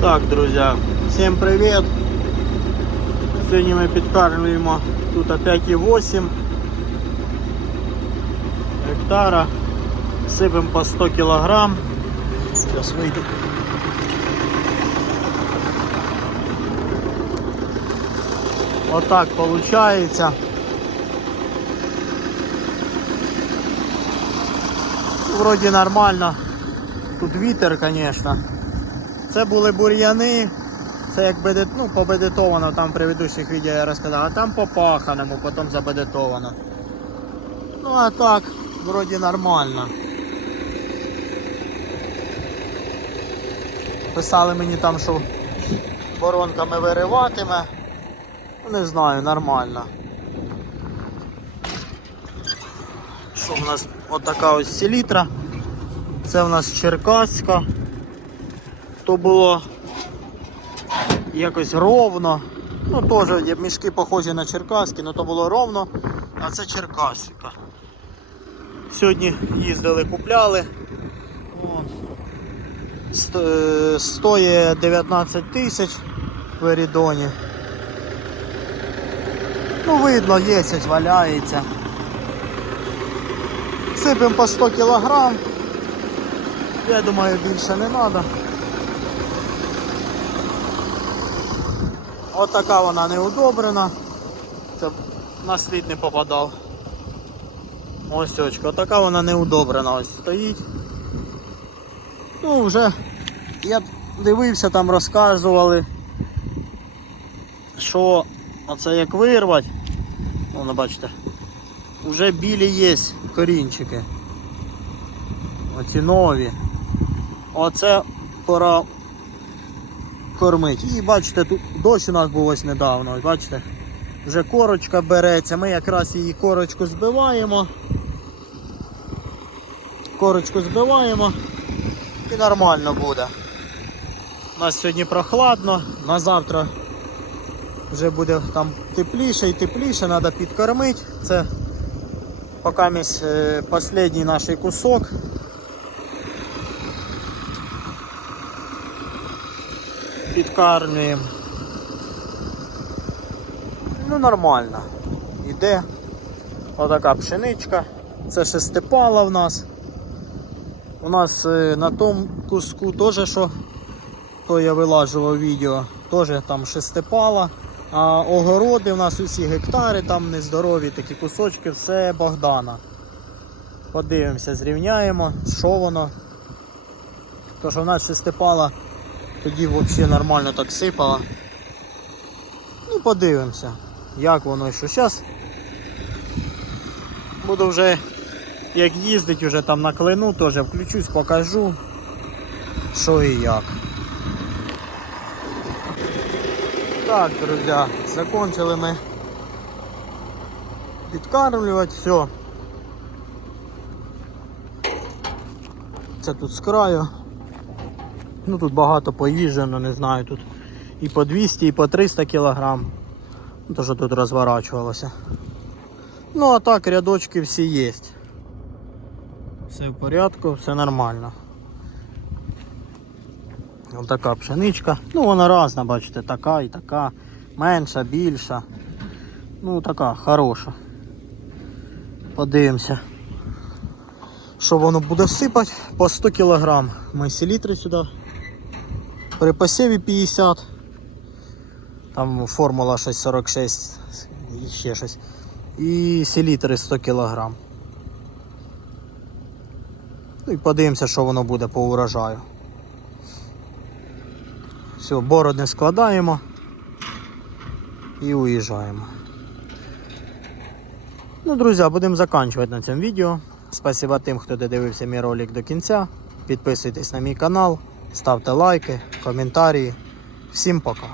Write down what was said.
Так, друзі, всім привіт! Сьогодні ми підкармлюємо тут 5,8 гектара. Сипемо по 100 кг. Зараз вийду. Отак виходить. Вроді нормально. Тут вітер, звісно. Це були бур'яни. Це як бедет, ну, победетовано, там в предыдущих відео я розказав, а там по паханому, потім забедетовано. Ну а так, вроді нормально. Писали мені там, що воронками вириватиме. Ну, Не знаю, нормально. Що в нас отака ось селітра. Це в нас Черкаська. То було якось ровно. Ну теж мішки похожі на черкаські, але то було ровно, а це черкасика. Сьогодні їздили, купляли. Вон. Е, Стоїть 19 тисяч в Ерідоні. Ну видно, є ось валяється. Сипемо по 100 кілограм. Я думаю, більше не треба. От така вона не удобрена, щоб на слід не попадав. Ось очка, отака вона не удобрена, ось стоїть. Ну вже я дивився, там розказували, що оце як вирвати. Воно бачите, вже білі є корінчики. Оці нові. Оце пора кормить. І бачите, тут дощ у нас був ось недавно. Бачите, вже корочка береться. Ми якраз її корочку збиваємо. Корочку збиваємо і нормально буде. У нас сьогодні прохладно, на завтра вже буде там тепліше і тепліше, треба підкормити. Це поки місь е, останній наш кусок. Підкармлюємо. Ну нормально. Іде отака пшеничка. Це шестипала в нас. У нас е, на тому куску теж що то я вилажував відео, теж там шестипала. А огороди у нас усі гектари, там нездорові такі кусочки, все Богдана. Подивимося, зрівняємо, що воно. То що в нас шестипала тоді взагалі нормально так сипало. Ну, подивимося, як воно і що. Зараз буду вже як їздить уже там на клину, теж включусь, покажу, що і як. Так, друзі, закончили ми підкармлювати, все. Це тут з краю. Ну тут багато поїжджено, не знаю, тут і по 200, і по 300 кілограм. Ну, то, що тут розворачувалося. Ну а так, рядочки всі є. Все в порядку, все нормально. Ось така пшеничка. Ну вона різна, бачите, така і така. Менша, більша. Ну така хороша. Подивимося. Що воно буде сипати по 100 кг. Ми селітри сюди при посіві 50. Там формула щось 46 і ще щось. І селітри 100 кг. Ну і подивимося, що воно буде по урожаю. Все, бороди складаємо і уїжджаємо. Ну, друзі, будемо закінчувати на цьому відео. Спасибо тим, хто додивився мій ролик до кінця. Підписуйтесь на мій канал, ставте лайки, коментарі. Всім пока.